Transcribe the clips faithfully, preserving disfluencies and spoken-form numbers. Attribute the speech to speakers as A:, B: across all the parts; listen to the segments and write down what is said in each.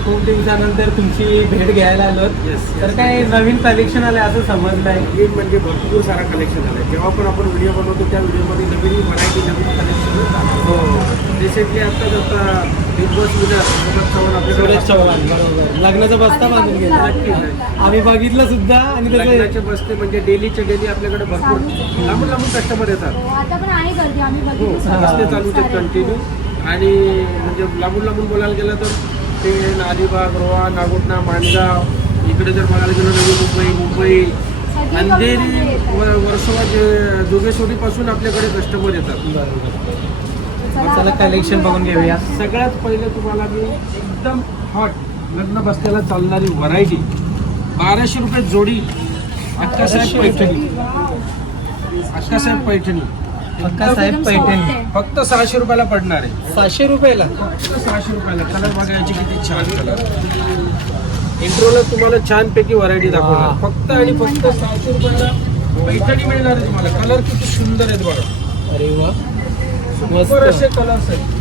A: खूप दिवसानंतर तुमची भेट घ्यायला आलो.
B: Yes, yes.
A: तर काय नवीन कलेक्शन आलंय असं समजलंय.
B: नवीन म्हणजे भरपूर सारा कलेक्शन आलं आहे. जेव्हा पण आपण व्हिडिओ बनवतो त्या व्हिडिओमध्ये नवीन व्हरायटी नवीन कलेक्शन येतात.
A: हो
B: रिसेंटली आत्ताच आता Bigg Boss winner Suraj Chavan आपल्याकडे
A: सुरेश चव्हाण बरोबर लग्नाचा बस्ता बांधून गेला.
B: नक्की.
A: आम्ही बघितलं सुद्धा आणि त्याचं
B: लग्नाचे बसते म्हणजे डेलीचे डेली आपल्याकडे भरपूर लांबून लांबून कस्टमर येतात.
C: हो, आता पण आहे गर्दी आम्ही
B: हो
C: बघितलं.
B: बसते चालूच आहेत कंटिन्यू. आणि म्हणजे लांबून लांबून बोलायला गेलं तर पेण, अलिबाग, रोहा, नागोठणा, माणगाव, इकडे जर बघायला गेलो नवी मुंबई मुंबई अंधेरी व वर्सोवा जे जोगेश्वरीपासून आपल्याकडे कस्टमर येतात.
A: मग चला कलेक्शन बघून घेऊया.
B: सगळ्यात पहिले तुम्हाला मी एकदम हॉट लग्न बसत्याला चालणारी व्हरायटी बाराशे रुपये जोडी अक्कासाहेब पैठणी. अक्कासाहेब पैठणी
A: अक्कासाहेब पैठणी
B: फक्त सहाशे रुपयाला पडणार आहे.
A: सहाशे रुपयाला
B: फक्त सहाशे रुपयाला. कलर बघायची किती छान कलर. इंट्रोला तुम्हाला छानपैकी व्हरायटी दाखवणार. फक्त आणि फक्त सहाशे रुपयाला पैठणी मिळणार आहे तुम्हाला. कलर किती सुंदर आहेत बघा.
A: अरे वा
B: सुंदर असे कलर्स आहेत.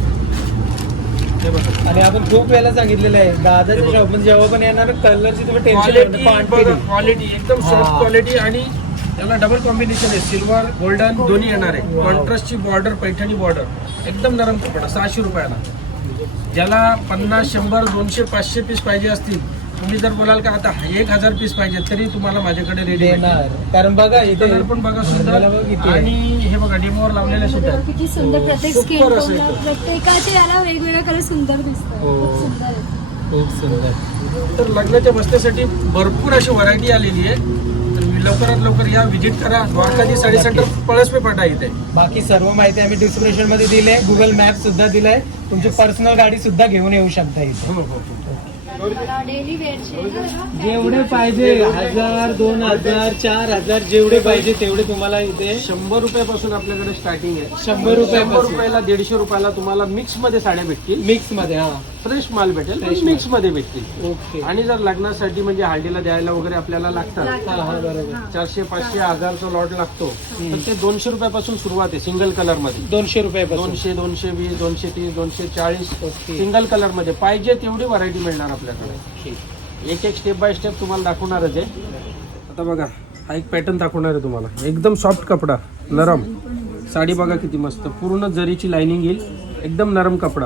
B: हे बघा
A: आणि आपण खूप वेळेला सांगितलेलं आहे दादाच्या शॉप मध्ये जेव्हा पण येणार कलरची तुम्ही
B: क्वालिटी
A: टेन्शन
B: क्वालिटी एकदम सॉफ्ट
A: हा.
B: क्वालिटी आणि त्याला डबल कॉम्बिनेशन आहे. सिल्वर गोल्डन दोन्ही येणार आहे. कॉन्ट्रास्टची बॉर्डर पैठणी बॉर्डर एकदम नरम कपडा सहाशे रुपयाला. ज्याला पन्नास शंभर दोनशे पाचशे पीस पाहिजे असतील तुम्ही जर बोलाल का आता एक हजार पीस पाहिजे तरी तुम्हाला माझ्याकडे रेडी
A: देणार. कारण बघा इथे
B: कलर पण बघा सुंदर.
A: मला बघ इथे.
B: आणि हे बघा डेमोवर लावलेले सुद्धा आहेत.
C: किती सुंदर प्रत्येक
B: Super
C: स्किन
B: असं
C: टोनला
B: येतं.
C: प्रत्येकाचे याला वेगवेगळे कलर सुंदर दिसतात.
A: हो.
C: खूप सुंदर आहे.
A: खूप सुंदर.
B: तर लग्नाच्या बसण्यासाठी भरपूर अशी व्हरायटी आलेली आहे. तर मी लवकरात लवकर या व्हिजिट करा. द्वारकाधी साडी सेंटर पळसपे फाटा इथे.
A: बाकी सर्व माहिती आम्ही डिस्क्रिप्शन मध्ये दिली आहे. गुगल मॅप सुद्धा दिलाय. तुमची पर्सनल गाडी सुद्धा घेऊन येऊ शकता इथे.
B: हो हो
C: मला डेली वेअरचे
A: जेवढे पाहिजे हजार दोन हजार चार हजार जेवढे पाहिजे तेवढे तुम्हाला इथे
B: शंभर रुपयापासून आपल्याकडे स्टार्टिंग आहे.
A: शंभर रुपयापासून.
B: शंभर रुपयाला दीडशे रुपयाला तुम्हाला मिक्स मध्ये साड्या भेटतील.
A: मिक्स मध्ये हा
B: फ्रेश माल भेटेल
A: Fresh
B: मिक्स मध्ये भेटतील.
A: ओके.
B: आणि जर लग्नासाठी म्हणजे हळदीला द्यायला वगैरे आपल्याला लागतात
A: हा हा बरोबर.
B: चारशे पाचशे हजारचा लॉट लागतो तर ते दोनशे रुपयापासून सुरुवात आहे सिंगल कलर मध्ये.
A: दोनशे रुपयापासून
B: दोनशे दोनशे वीस दोनशे तीस दोनशे चाळीस
A: ओके.
B: सिंगल कलर मध्ये पाहिजे तेवढी व्हरायटी मिळणार आपल्याकडे. एक एक स्टेप बाय स्टेप तुम्हाला दाखवणारच आहे. आता बघा हा एक पॅटर्न दाखवणार आहे तुम्हाला. एकदम सॉफ्ट कपडा नरम. साडी बघा किती मस्त पूर्ण जरीची लाइनिंग येईल. एकदम नरम कपडा.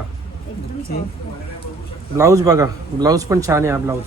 B: ब्लाऊज बघा ब्लाऊज पण छान आहे. हा ब्लाऊज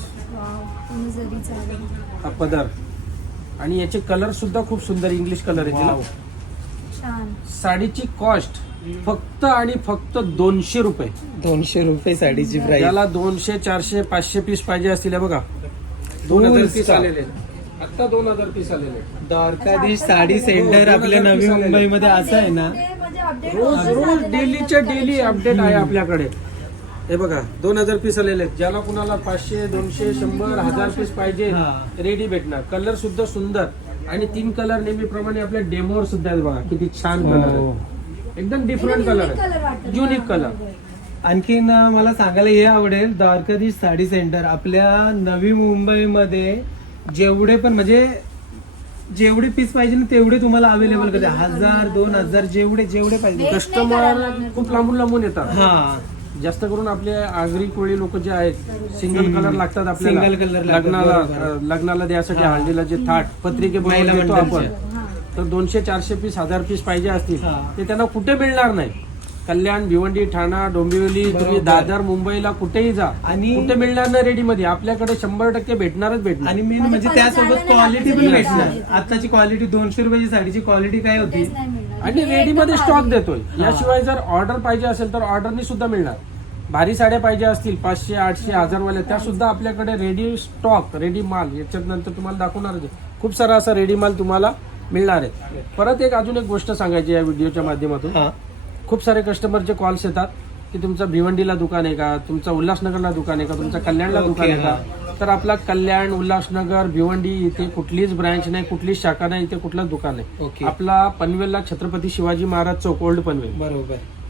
B: हा पदर आणि याचे कलर सुद्धा खूप सुंदर इंग्लिश कलर आहे. तिला
C: छान.
B: साडीची कॉस्ट फक्त आणि फक्त दोनशे रुपये.
A: दोनशे रुपये साडीची प्राइस.
B: याला दोनशे चारशे पाचशे पीस पाहिजे असतील हे बघा दोन हजार पीस आलेले. आता दोन हजार पीस आलेले.
A: द्वारकाधीश साडी सेंटर आपल्या नवी मुंबई मध्ये असं आहे ना.
C: ते म्हणजे अपडेट
B: रोज रोज डेलीच्या डेली अपडेट आहे आपल्याकडे. हे बघा दोन हजार पीस आलेले आहेत. ज्याला कुणाला पाचशे दोनशे शंभर हजार पीस पाहिजे
A: हा.
B: रेडी भेटणार. कलर सुद्धा सुंदर आणि तीन कलर नेहमीप्रमाणे आपल्या डेमोवर सुद्धा आहेत बघा किती छान कलर
A: हो.
B: आहे. एकदम डिफरंट कलर आहे. Unique colour.
A: आणखीन अं, मला सांगायला हे आवडेल द्वारकाधीश साडी सेंटर आपल्या नवी मुंबईमध्ये जेवढे पण म्हणजे जेवढे पीस पाहिजे ना तेवढे तुम्हाला अवेलेबल करते. हजार दोन हजार जेवढे जेवढे पाहिजे.
B: कस्टमर खूप लांबून लांबून येतात.
A: हा
B: जास्त करून आपले आगरी कोळी लोक जे आहेत सिंगल कलर लागतात आपल्याला.
A: Single color लागतात,
B: लग्नाला
A: बरोबर.
B: लग्नाला द्यासाठी
A: हा.
B: हळदीला जे थाट पत्रिके
A: महिला
B: बनवून देतो आपण
A: मंडळाचे.
B: तर दोनशे चारशे पीस हजार पीस पाहिजे असतील
A: हा.
B: ते त्यांना कुठे मिळणार नाही. कल्याण भिवंडी ठाणा डोंबिवली तुम्ही
A: बरोबर.
B: दादर मुंबईला कुठेही जा
A: आणि-
B: कुठे मिळणार नाही रेडी मध्ये. आपल्याकडे शंभर टक्के भेटणारच भेटणार.
A: आणि मेन
C: म्हणजे
A: म्हणजे
C: परत
A: त्यासोबत
C: जायला
A: क्वालिटी पण
C: लागतं.
A: भेटणार. आताची क्वालिटी दोनशे रुपयाची साडीची क्वालिटी काय होती.
C: तेच नाही मिळणार.
B: आणि
C: हे
B: रेडी मध्ये
C: एकदम
B: स्टॉक
C: भारी.
B: देतोय.
A: हा.
B: याशिवाय जर ऑर्डर पाहिजे असेल तर ऑर्डरनी सुद्धा मिळणार. भारी साड्या पाहिजे असतील पाचशे आठशे हजार वाल्या त्या सुद्धा आपल्याकडे रेडी स्टॉक रेडी माल याच्यात नंतर तुम्हाला दाखवणार आहे. खूप सारा असा रेडी माल तुम्हाला मिळणार आहे. परत एक अजून एक गोष्ट सांगायची या व्हिडिओच्या माध्यमातून.
A: हा
B: खूप सारे कस्टमरचे कॉल्स येतात की तुमचं भिवंडीला दुकान आहे का, तुमचं उल्हासनगरला दुकान आहे का, तुमचं कल्याणला
A: ओके,
B: दुकान आहे
A: हा.
B: का. तर आपला कल्याण उल्हासनगर भिवंडी इथे कुठलीच ब्रँच नाही कुठलीच शाखा नाही. इथे कुठलंच दुकान
A: ओके.
B: आहे. आपला पनवेलला छत्रपती शिवाजी महाराज चौक ओल्ड पनवेल
A: बरोबर.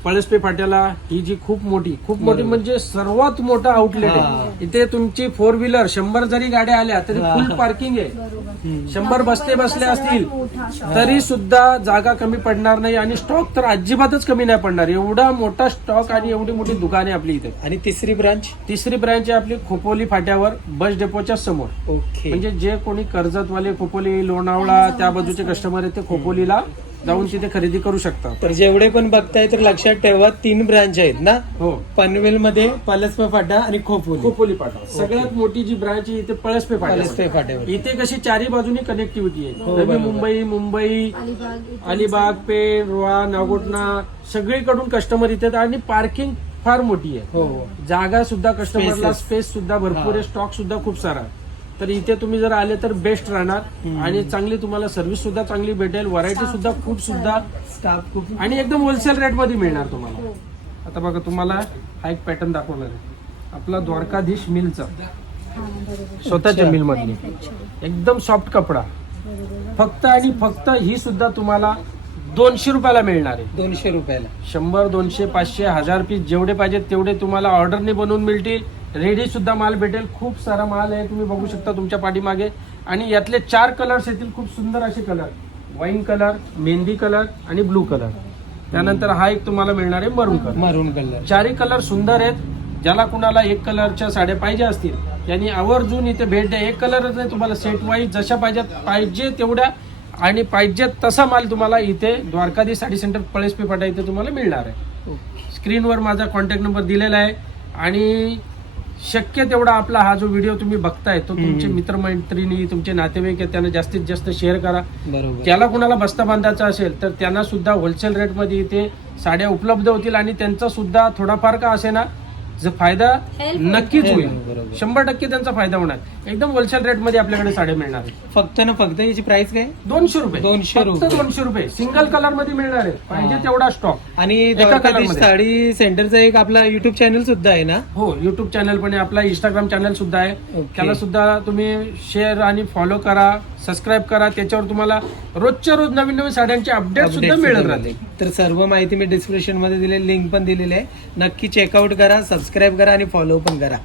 B: पळसपे फाट्याला ही जी खूप मोठी खूप मोठी म्हणजे सर्वात मोठा आउटलेट
A: हा.
B: आहे. इथे तुमची फोर व्हीलर शंभर जरी गाड्या आल्या तरी
A: हा.
B: फुल पार्किंग आहे.
C: बरोबर
A: हम्म.
B: शंभर बसते बसले असतील
C: मोठा shop.
B: तरी सुद्धा जागा कमी पडणार नाही आणि स्टॉक तर अजिबातच कमी नाही पडणार. एवढा मोठा स्टॉक आणि एवढी मोठी दुकाने आपली इथे.
A: आणि तिसरी ब्रांच
B: तिसरी ब्रँच आहे आपली खोपोली फाट्यावर बस डेपोच्या समोर.
A: ओके
B: म्हणजे जे कोणी कर्जतवाले खोपोली लोणावळा त्या बाजूचे कस्टमर आहेत ते खोपोलीला जाऊन तिथे खरेदी करू शकतात.
A: तर जेवढे पण बघताय तर लक्षात ठेवा तीन ब्रांच आहेत ना,
B: हो,
A: पनवेल मध्ये पलसपा फाटा आणि खोपोली.
B: खोपोली फाटा सगळ्यात मोठी जी ब्रांच आहे इथे पळसपे फाटा.
A: पलसपे फाट्यावर
B: इथे कशी चारी बाजूनी कनेक्टिव्हिटी आहे.
A: हो,
B: नवी
A: बरोबर.
B: मुंबई मुंबई
C: अलिबाग इथे
B: अलिबाग पेण रोहा नागोटना सगळीकडून कस्टमर इथे आहेत आणि पार्किंग फार मोठी आहे.
A: हो हो
B: जागा सुद्धा कस्टमरला
A: Spaces.
B: स्पेस सुद्धा भरपूर आहे.
A: हा.
B: स्टॉक सुद्धा खूप सारा आहे. तर इथे तुम्ही जर आले तर बेस्ट राहणार
A: हम्म.
B: आणि चांगली तुम्हाला सर्व्हिस सुद्धा चांगली भेटेल. व्हरायटी सुद्धा खूप सुद्धा
A: स्टाफ खूप
B: आणि एकदम होलसेल रेट मध्ये मिळणार तुम्हाला.
C: हो.
B: आता बघा तुम्हाला हा एक पॅटर्न दाखवणार आहे आपला द्वारकाधीश मिलचा
C: हा, बरोबर.
B: स्वतःच्या मिल मधली
C: Manufacturing.
B: एकदम सॉफ्ट कपडा
C: बरोबर.
B: फक्त आणि फक्त ही सुद्धा तुम्हाला दोनशे रुपयाला मिळणार आहे.
A: दोनशे रुपयाला.
B: शंभर दोनशे पाचशे हजार पीस जेवढे पाहिजेत तेवढे तुम्हाला ऑर्डरने बनवून मिळतील. रेडी सुद्धा माल भेटेल. खूप सारा माल आहे तुम्ही बघू शकता तुमच्या पाठीमागे. आणि यातले चार कलर्स येतील खूप सुंदर असे colour. Wine colour mehndi colour आणि ब्लू कलर. त्यानंतर हा एक तुम्हाला मिळणार आहे मरून कलर.
A: मरून कलर.
B: चारही कलर सुंदर आहेत. ज्याला कुणाला एक कलरच्या साड्या पाहिजे असतील त्यांनी आवर्जून इथे भेट द्या. एक कलरच नाही तुम्हाला सेट वाईज जशा पाहिजेत पाहिजे तेवढ्या आणि पाहिजे तसा माल तुम्हाला इथे द्वारकाधीश साडी सेंटर पळसपे फाटा इथे तुम्हाला मिळणार आहे. स्क्रीनवर माझा कॉन्टॅक्ट नंबर दिलेला आहे आणि शक्य तेवढा आपला हा जो व्हिडिओ तुम्ही बघताय तो तुमचे
A: हम्म.
B: मित्रमैत्रिणी तुमचे नातेवाईक आहेत त्यांना जास्तीत जास्त शेअर करा.
A: बरोबर.
B: त्याला कुणाला बस्ता बांधायचा असेल तर त्यांना सुद्धा होलसेल रेटमध्ये इथे साड्या उपलब्ध होतील आणि त्यांचा सुद्धा थोडाफार का असे ना जो फायदा
C: Help
B: नक्कीच
A: होईल.
B: होईल.
A: बरोबर.
B: शंभर टक्के त्यांचा फायदा होणार. एकदम होलसेल रेटमध्ये आपल्याकडे साड्या मिळणार आहेत.
A: फक्त ना फक्त याची प्राइस काय?
B: दोनशे रुपये
A: दोनशे
B: फक्त
A: रुपये.
B: दोनशे रुपये सिंगल कलर मध्ये मिळणार आहे. पाहिजे
A: हा.
B: तेवढा स्टॉक.
A: आणि
B: एका
A: द्वारकाधीश
B: कलरमध्ये.
A: साडी सेंटरचा एक आपला युट्यूब चॅनल सुद्धा आहे ना?
B: हो युट्यूब चॅनल पण आहे आपला. इंस्टाग्राम चॅनल सुद्धा आहे.
A: ओके.
B: त्याला सुद्धा तुम्ही शेअर आणि फॉलो करा सबस्क्राईब करा. त्याच्यावर तुम्हाला रोजच्या रोज नवीन नवीन साड्यांचे अपडेट सुद्धा
A: Updates
B: मिळत
A: सुद्धा
B: राहते.
A: तर सर्व माहिती मी डिस्क्रिप्शन मध्ये दिलेली लिंक पण दिलेली आहे. नक्की चेकआउट करा, सबस्क्राईब करा आणि फॉलो पण करा.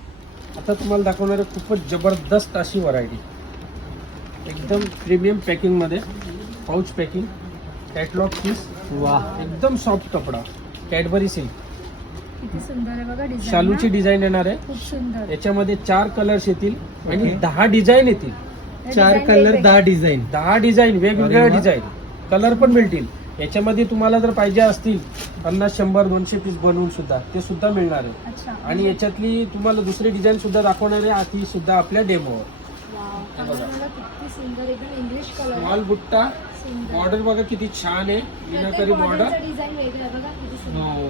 B: आता तुम्हाला दाखवणारे खूपच जबरदस्त अशी व्हरायटी एकदम प्रीमियम पॅकिंग मध्ये पाऊच पॅकिंग कॅटलॉग पीस
A: वा.
B: एकदम सॉफ्ट कपडा कॅडबरी सिल्क
C: किती सुंदर आहे बघा डिझाईन.
B: शालूची डिझाईन येणार आहे.
C: खूप सुंदर.
B: याच्यामध्ये चार कलर्स येतील आणि
A: ओके.
B: दहा डिझाईन येतील.
A: चार
C: Design
A: कलर
C: वेगवेगळे.
A: दहा डिझाईन.
B: दहा डिझाईन वेगवेगळ्या
A: अरे वा.
B: डिझाईन कलर पण मिळतील. याच्यामध्ये तुम्हाला जर पाहिजे असतील पन्नास शंभर दोनशे पीस बनवून सुद्धा ते सुद्धा मिळणार आहे.
C: अच्छा.
B: आणि याच्यातली तुम्हाला दुसरी डिझाईन सुद्धा दाखवणार आहे ती सुद्धा आपल्या डेमोवर.
C: वाव. कलर बघा किती सुंदर एकदम इंग्लिश कलर.
B: स्मॉल बुट्टा
C: सुंदर.
B: बॉर्डर बघा किती छान आहे. मीनाकरी बॉर्डर.
C: डिझाईन वेगळं आहे बघा किती सुंदर.
B: हो.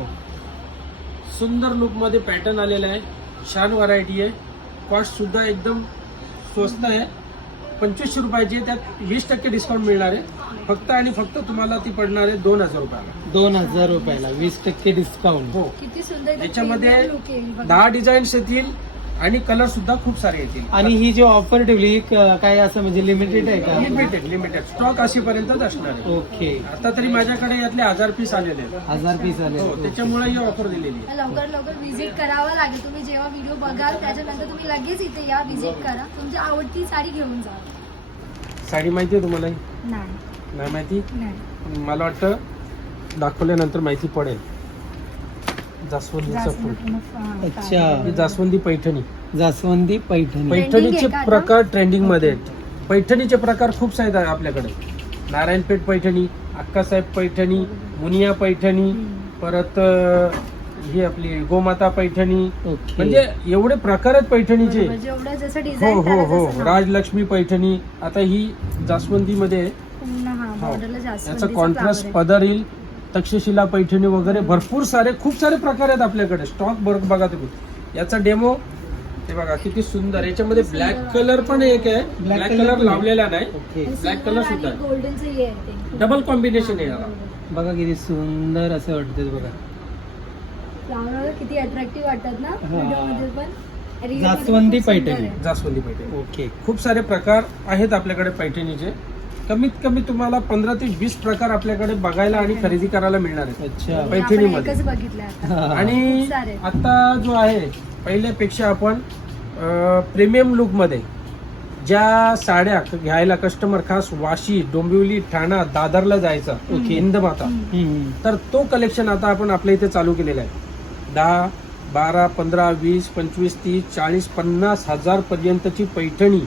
B: सुंदर लुक मध्ये पॅटर्न आलेला आहे. छान व्हरायटी आहे. कॉस्ट सुद्धा एकदम स्वस्त आहे. पंचवीसशे रुपयाची आहे. त्यात वीस टक्के डिस्काउंट मिळणार आहे. फक्त आणि फक्त तुम्हाला ती पडणार आहे दोन हजार रुपयाला.
A: दोन हजार रुपयाला वीस टक्के डिस्काउंट.
B: हो.
C: किती सुंदर एकदम
B: याच्यामध्ये
C: premium look येईल बघा.
B: दहा डिझाईन्स येतील आणि कलर सुद्धा खूप सारे येतील.
A: आणि ही जी ऑफर ठेवली ही क- काय असं म्हणजे लिमिटेड आहे का?
B: लिमिटेड लिमिटेड स्टॉक असेपर्यंतच असणार आहे.
A: ओके.
B: आता तरी माझ्याकडे यातले हजार पीस आलेले आहेत.
A: हजार पीस आले.
B: हो त्याच्यामुळे ही ऑफर दिलेली आहे.
C: लवकर लवकर विजिट करावं लागेल. तुम्ही जेव्हा व्हिडिओ बघाल त्याच्यानंतर तुम्ही लगेच इथे या विजिट करा. तुमची आवडती साडी घेऊन जा.
B: साडी माहिती आहे तुम्हाला?
C: नाही
B: नाही माहिती.
C: नाही.
B: मला वाटतं दाखवल्यानंतर माहिती पडेल. जास्वंदीचा फुल.
A: अच्छा.
B: ही जास्वंदी पैठणी.
A: जास्वंदी पैठणी.
B: पैठणीचे
C: आहे का आता?
B: प्रकार ट्रेंडिंग मध्ये आहेत. पैठणीचे प्रकार खूप सारे आहेत आपल्याकडे. नारायणपेठ पैठणी, अक्कासाहेब पैठणी, मुनिया पैठणी, परत अं, ही आपली गोमाता पैठणी.
A: ओके.
B: म्हणजे एवढे प्रकार आहेत पैठणीचे.
C: बरोबर. जेवढं जसं
B: हो
C: डिझाईन
B: हो हो राजलक्ष्मी पैठणी. आता ही जास्वंदी मध्ये
C: पूर्ण हा
B: हो.
C: बॉर्डरला जास्त
B: याचा कॉन्ट्रास्ट पदर येईल. तक्षशिला पैठणी वगैरे भरपूर सारे खूप सारे प्रकार आहेत आपल्याकडे. स्टॉक बघा तुम्ही. याचा डेमो हे बघा किती सुंदर. याच्यामध्ये ब्लॅक कलर पण एक आहे. ब्लॅक
A: color
B: कलर
A: पण आहे.
B: लावलेला नाही.
A: ओके.
B: ब्लॅक कलर सुद्धा आहे.
C: गोल्डनचं हे आहे ते.
B: डबल कॉम्बिनेशन आहे याला.
A: बघा किती सुंदर असं वाटतं बघा.
C: फ्लावर किती अट्रॅक्टिव्ह वाटतात ना
A: हा.
C: व्हिडिओ मध्ये पण. Real मध्ये
A: जास्वंदी
C: खूप सुंदर
A: पैठणी.
C: आहे.
B: जास्वंदी पैठणी.
A: ओके.
B: खूप सारे प्रकार आहेत आपल्याकडे पैठणीचे. कमीत कमी तुम्हाला पंधरा ते वीस प्रकार आपल्याकडे बघायला आणि खरेदी करायला मिळणार आहे
A: अच्छा
C: आपण
B: पैठणीमध्ये.
C: एकच बघितलं आता.
A: हा.
B: आणि
C: खूप सारे.
B: आता जो आहे पहिल्यापेक्षा आपण प्रीमियम लुक मध्ये ज्या साड्या घ्यायला कस्टमर खास वाशी, डोंबिवली, ठाणा, दादरला जायचा
A: ओके.
B: हिंदमाता,
A: हम्म.
B: तर तो कलेक्शन आता आपण आपल्या इथे चालू केलेला आहे. दहा बारा पंधरा वीस पंचवीस तीस चाळीस पन्नास हजार पर्यंतची पैठणी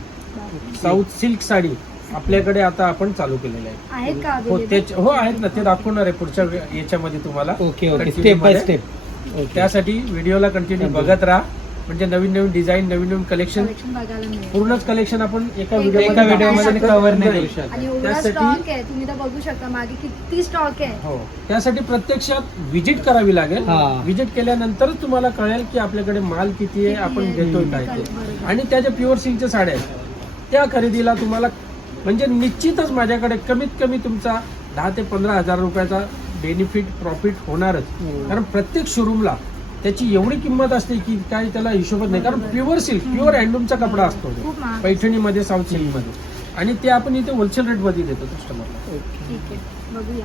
B: साऊथ सिल्क साडी आपल्याकडे आता आपण चालू केलेलं आहे.
C: आहेत का
B: हो
C: available?
B: त्याच हो आहेत ना, ते दाखवणार आहे पुढच्या वे- याच्यामध्ये तुम्हाला.
A: Okay okay
B: Continue
A: step by
B: मध्ये.
A: Step okay.
B: त्यासाठी व्हिडिओला कंटिन्यू
A: Continue.
B: बघत राहा, म्हणजे नवीन नवीन डिझाईन, नवीन नवीन कलेक्शन,
C: Collection बघायला मिळेल.
B: पूर्णच कलेक्शन आपण एका
C: एका
B: व्हिडिओ
A: एका व्हिडिओमध्ये कव्हर नाही करू शकत.
C: आणि एवढा
B: त्यासाठी
C: स्टॉक आहे, तुम्ही तर बघू शकता मागे किती स्टॉक आहे.
B: हो त्यासाठी प्रत्यक्षात व्हिजिट करावी लागेल.
A: हा.
B: व्हिजिट केल्यानंतरच तुम्हाला कळेल की आपल्याकडे माल किती आहे, आपण
C: किती आहे.
B: देतोय काय ते.
C: बरोबर.
B: आणि त्या ज्या प्युअर सिल्कच्या साड्या आहेत त्या खरेदीला तुम्हाला म्हणजे निश्चितच माझ्याकडे कमीत कमी तुमचा दहा ते पंधरा हजार रुपयाचा बेनिफिट प्रॉफिट होणारच.
A: हम्म.
B: कारण प्रत्येक शोरूमला त्याची एवढी किंमत असते की काय त्याला हिशोबच नाही. कारण प्युअर सिल्क, प्युअर हँडलूमचा कपडा असतो तो.
C: खूप महाग.
B: पैठणीमध्ये, साऊथ सिल्कमध्ये, आणि ते आपण इथे होलसेल रेटमध्ये देतो कस्टमरला.
C: ठीक आहे, बघूया.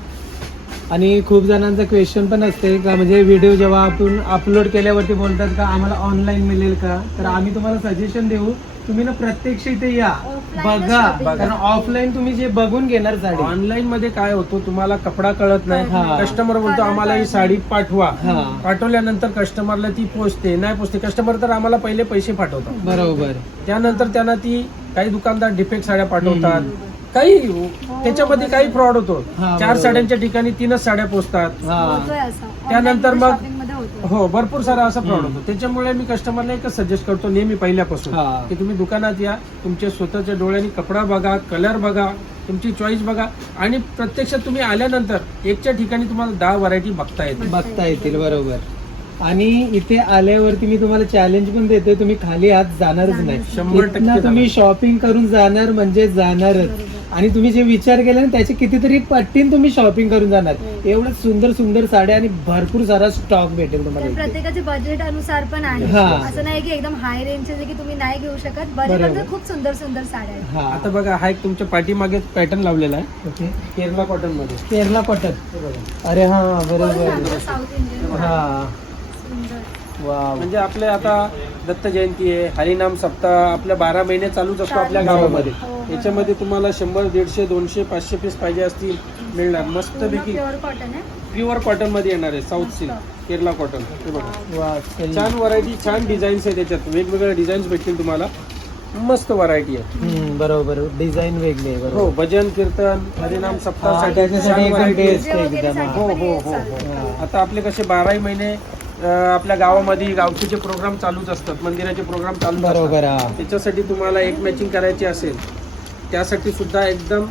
A: आणि खूप जणांचा क्वेश्चन पण असते का, म्हणजे व्हिडिओ जेव्हा आपण अपलोड केल्यावरती बोलतात का आम्हाला ऑनलाईन मिळेल का, तर आम्ही तुम्हाला सजेशन देऊ, तुम्ही ना प्रत्यक्ष इथे या,
C: Offline
A: बघा.
C: shopping
A: कारण ऑफलाईन तुम्ही जे बघून घेणार साडी,
B: ऑनलाईन मध्ये काय होतं, तुम्हाला कपडा कळत नाही.
A: हा.
B: कस्टमर बोलतो
C: Color
B: आम्हाला ही
C: कळत
B: साडी पाठवा.
A: हा.
B: पाठवल्यानंतर कस्टमरला ती पोचते नाही पोचते, कस्टमर तर आम्हाला पहिले पैसे पाठवतात,
A: बरोबर.
B: त्यानंतर त्यांना ती काही दुकानदार डिफेक्ट साड्या पाठवतात, काही त्याच्यामध्ये काही फ्रॉड होतो.
A: हा,
B: चार
A: बरोबर.
B: साड्यांच्या ठिकाणी तीनच साड्या पोचतात.
A: हा
C: होतोय असं.
B: त्यानंतर
C: Online
B: मग-
C: shopping मध्ये होतोय.
B: हो भरपूर सारा असा फ्रॉड
A: हम्म.
B: होतो. त्याच्यामुळे मी कस्टमरला एकच सजेस्ट करतो नेहमी पहिल्यापासून
A: हा.
B: की तुम्ही दुकानात या, तुमच्या स्वतःच्या डोळ्यांनी कपडा बघा, कलर बघा, तुमची चॉईस बघा, आणि प्रत्यक्षात तुम्ही आल्यानंतर एकच्या ठिकाणी तुम्हाला दहा व्हरायटी बघता येते.
A: बघता येतील. बरोबर. आणि इथे आल्यावरती मी तुम्हाला चॅलेंज पण देतोय, तुम्ही खाली हात जाणारच नाही.
B: शंभर टक्के
A: इथनं तुम्ही
B: जाणार.
A: शॉपिंग करून जाणार म्हणजे जाणारच.
C: बरोबर.
A: आणि तुम्ही जे विचार केले ना त्याचे कितीतरी पट्टीन तुम्ही शॉपिंग करून जाणार.
C: हो.
A: एवढं सुंदर सुंदर साड्या आणि भरपूर सारा स्टॉक भेटेल तुम्हाला
C: तर
A: इथे.
C: प्रत्येकाचे बजेट अनुसार पण आहे.
A: हा.
C: असं नाही की एकदम हाय रेंजचे जे की तुम्ही नाही घेऊ शकत.
A: बरोबर.
C: बजेट खूप सुंदर सुंदर साड्या आहेत.
A: हा
B: आता बघा हा एक तुमच्या पाठीमागे पॅटर्न लावलेला आहे
A: ओके.
B: केरला कॉटन मध्ये.
A: केरला कॉटन.
B: हे बघा.
A: अरे हा
C: बरोबर
A: बरोबर.
C: ना, साऊथ इंडियन
A: हा
C: सुंदर.
A: वा.
B: म्हणजे आपले आता दत्त जयंती आहे, हरिनाम सप्ताह आपल्या बारा महिने चालूच असतो आपल्या
C: चालूच.
B: गावामध्ये.
C: हो, हो.
B: याच्यामध्ये तुम्हाला शंभर दीडशे दोनशे पाचशे पीस पाहिजे असतील मिळणार मस्तपैकी.
C: प्युअर कॉटन आहे.
B: प्युअर कॉटन मध्ये येणार आहे साऊथ
C: मस्त.
B: Silk Kerala cotton. हे बघा
A: वा.
B: छान व्हरायटी, छान डिझाईन्स आहे त्याच्यात, वेगवेगळ्या डिझाईन्स भेटतील तुम्हाला. मस्त व्हरायटी आहे.
A: हम्म, बरोबर. डिझाईन वेगळी आहे.
B: हो
A: बरोबर.
B: भजन कीर्तन हरिनाम
A: हा,
B: सप्ताह
A: त्याच्यासाठी एकदम बेस्ट
C: वगैरे
A: एकदम.
C: साठी
A: हा.
B: हो
C: पण
B: हो
C: हे
B: हो
C: चालतं.
B: हो. आता आपले कसे बाराही महिने अं, आपल्या गावामध्ये गावकीचे प्रोग्राम चालूच असतात, मंदिराचे प्रोग्राम चालू
A: बरोबर.
B: असतात.
A: हा.
B: त्याच्यासाठी तुम्हाला एक मॅचिंग करायची असेल त्यासाठी सुद्धा एकदम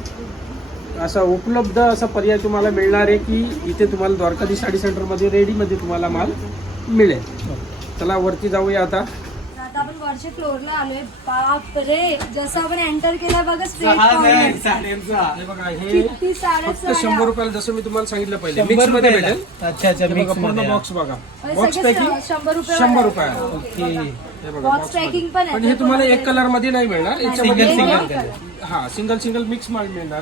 B: असा उपलब्ध असा पर्याय तुम्हाला मिळणार आहे की इथे तुम्हाला द्वारकाधीश साडी सेंटरमध्ये रेडीमध्ये तुम्हाला माल मिळेल. चला वरती जाऊया आता.
C: तर आता आपण वरच्या फ्लोअरला आलोय. बाप रे, जसं आपण एंटर केला बघा स्ट्रेट
A: जहाज आहे साड्यांचा.
B: हे बघा हे
C: किती साड्या
B: फक्त शंभर रुपयाला, जसं मी तुम्हाला सांगितलं पहिले,
A: शंभर
B: मिक्स मध्ये
A: रुपयाला.
B: भेटेल.
A: अच्छा अच्छा.
B: हे बघा
A: मिक्स
B: पूर्ण
A: मध्ये.
B: बॉक्स बघा, बॉक्स पॅकिंग
C: शंभर रुपये
B: शंभर रुपयाला.
A: ओके.
B: हे बघा
C: बॉक्स
B: box
C: पॅकिंग
B: मध्ये.
C: पण आहे.
B: पण हे तुम्हाला एक कलर मध्ये नाही मिळणार, याच्यामध्ये
A: Single,
B: तुम्हाला-
A: single
B: हा सिंगल सिंगल मिक्स माल मिळणार.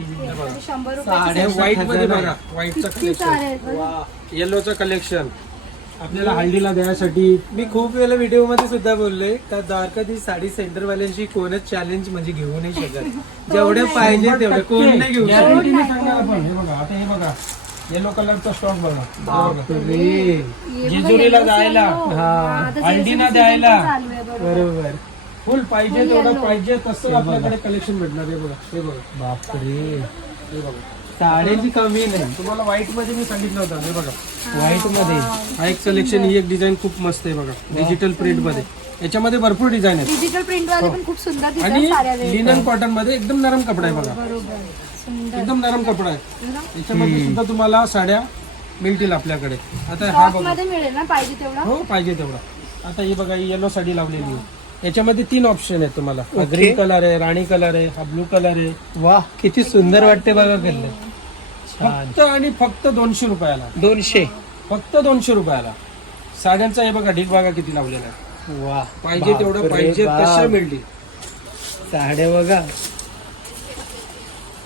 C: शंभर
A: साड्या
C: रुपये
B: व्हाईट मध्ये
A: हजार
B: बघा, व्हाईटचं
C: किती साड्या
B: कलेक्शन,
C: आहेत बघा.
A: वा.
B: येलोचं कलेक्शन आपल्याला हळदीला द्यायसाठी.
A: मी खूप वेळेला व्हिडिओ मध्ये सुद्धा बोललोय का द्वारकाधीश साडी सेंटर वाल्यांशी कोणच चॅलेंज म्हणजे घेऊ नाही शकत. जेवढे पाहिजे तेवढे कोण नाही घेऊ शकत.
B: गॅरंटीने सांगणार आपण. हे बघा आता हे बघा येलो कलरचा स्टॉक बघा.
A: बापरे.
C: हे बघा,
B: जेजुरीला
C: yellow
B: जायला.
C: yellow.
A: हा.
C: आता
B: हळदीला
C: जेजुरी
B: द्यायला.
C: season पण चालू आहे, बरोबर.
A: बरोबर.
B: फुल पाहिजे
C: Full
B: तेवढं
C: yellow.
B: पाहिजे तसं आपल्याकडे कलेक्शन भेटणार. हे बघा हे बघा
A: बापरे.
B: हे बघा.
A: साड्यांची कमी नाही.
B: तुम्हाला व्हाईट मध्ये मी सांगितलं होतं. हे बघा
A: व्हाईट मध्ये.
B: हा एक कलेक्शन, ही एक डिझाईन खूप मस्त आहे बघा, डिजिटल प्रिंट मध्ये. याच्यामध्ये भरपूर डिझाईन आहेत
C: डिजिटल प्रिंट वाले पण खूप सुंदर दिसतात
B: आणि
C: साड्या वेगळ्या.
B: लिनन कॉटन मध्ये एकदम नरम कपडा आहे बघा,
C: बरोबर, सुंदर.
B: एकदम नरम कपडा आहे.
C: बघा.
B: याच्यामध्ये सुद्धा तुम्हाला साड्या मिळतील आपल्याकडे. आता हा
C: Stock
B: बघा,
C: मध्ये मिळेल ना पाहिजे तेवढा.
B: हो पाहिजे तेवढा. आता ही बघा ही येलो साडी लावलेली आहे. याच्यामध्ये तीन ऑप्शन आहेत तुम्हाला. हा
A: Okay.
B: ग्रीन कलर आहे, राणी कलर आहे, हा ब्लू कलर आहे.
A: वा किती सुंदर वाटते बघा कलर. छान.
B: फक्त आणि फक्त दोनशे रुपयाला,
A: दोनशे.
B: फक्त दोनशे रुपयाला साड्यांचा हे बघा ढीग बघा किती लावलेला आहे.
A: वा.
B: पाहिजे तेवढं
A: बापरे
B: पाहिजे
A: बाप.
B: तशा मिळतील.
A: साड्या बघा.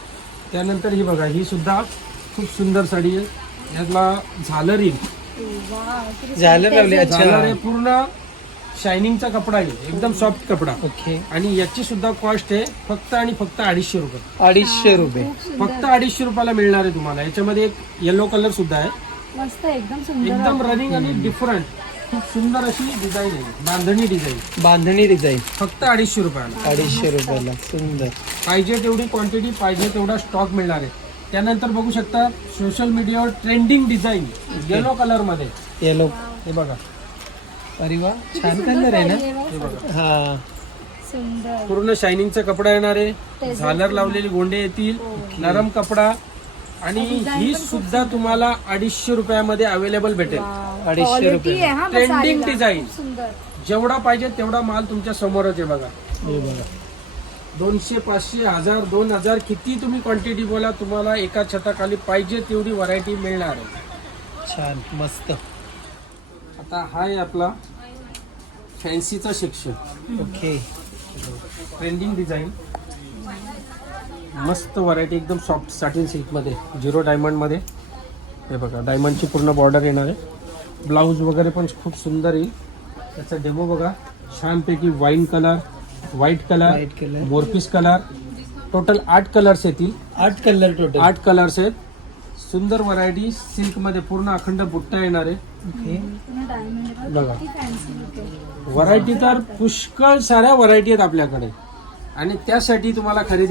B: त्यानंतर ही बघा, ही सुद्धा खूप सुंदर साडी आहे. यातला झालर येईल,
C: वाव, किती
A: झालर
C: सुंदर
A: लावली,
C: आहे.
A: अच्छा.
B: झालर आहे, पूर्ण शायनिंगचा कपडा आहे, एकदम सॉफ्ट कपडा.
A: ओके.
B: आणि याची सुद्धा कॉस्ट आहे फक्त आणि फक्त अडीचशे रुपये.
A: अडीचशे रुपये.
C: खूप सुंदर.
B: फक्त अडीचशे रुपयाला मिळणार आहे तुम्हाला. याच्यामध्ये एक येलो कलर सुद्धा आहे,
C: मस्त एकदम सुंदर
B: एकदम
C: वाटतं.
B: रनिंग आणि डिफरंट, खूप सुंदर अशी डिझाईन आहे, बांधणी डिझाईन.
A: बांधणी डिझाईन
B: फक्त अडीचशे रुपयाला.
A: अडीचशे रुपयाला. सुंदर.
B: पाहिजे तेवढी क्वांटिटी, पाहिजे तेवढा स्टॉक मिळणार आहे. त्यानंतर बघू शकता सोशल मीडियावर ट्रेंडिंग डिझाईन येलो कलर मध्ये.
A: येलो.
B: हे बघा,
A: अरे वा,
C: किती
A: छान
C: सुंदर
A: कलर आहे ना.
C: साडी आहे
B: हे
C: बघ.
B: बघा,
A: हा.
C: सुंदर.
B: पूर्ण शायनिंगचा कपडा येणार आहे,
C: तेच.
B: झालर लावलेले गोंडे येतील, नरम कपडा. आणि
C: design
B: ही
C: पण खूप
B: सुद्धा तुम्हाला अडीचशे रुपयामध्ये अवेलेबल भेटेल.
C: वाव.
A: अडीचशे
C: Quality
A: रुपये.
C: आहे हा, मग
B: Trending
C: साडीला.
B: design.
C: खूप सुंदर.
B: जेवढा पाहिजे तेवढा माल तुमच्या समोरच आहे बघा.
A: हे बघा.
B: दोनशे, पाचशे, हजार, दोन हजार, किती तुम्ही क्वांटिटी बोला, तुम्हाला एका छताखाली पाहिजे तेवढी व्हरायटी मिळणार आहे.
A: छान, मस्त.
B: आता हा आहे आपला फॅन्सीचा सेक्शन.
A: ओके.
B: ट्रेंडिंग डिझाईन, मस्त व्हरायटी, एकदम सॉफ्ट साटिन सिल्कमध्ये, झिरो डायमंडमध्ये. हे बघा, डायमंडची पूर्ण बॉर्डर येणार आहे. ब्लाऊज वगैरे पण खूप सुंदर येईल. त्याचा डेमो बघा, छानपैकी wine colour, white colour,
A: White color.
B: मोरपीस कलर, टोटल आठ कलर्स येतील.
A: आठ कलर टोटल.
B: आठ कलर्स आहेत. सुंदर व्हरायटी, सिल्कमध्ये पूर्ण अखंड बुट्टा येणार आहे.
A: ओके.
C: पूर्ण diamond आहे बघ.
B: बघा.
C: किती fancy look आहे.
B: व्हरायटी तर पुष्कळ साऱ्या व्हरायटी आहेत आपल्याकडे, आणि त्यासाठी तुम्हाला खरेदी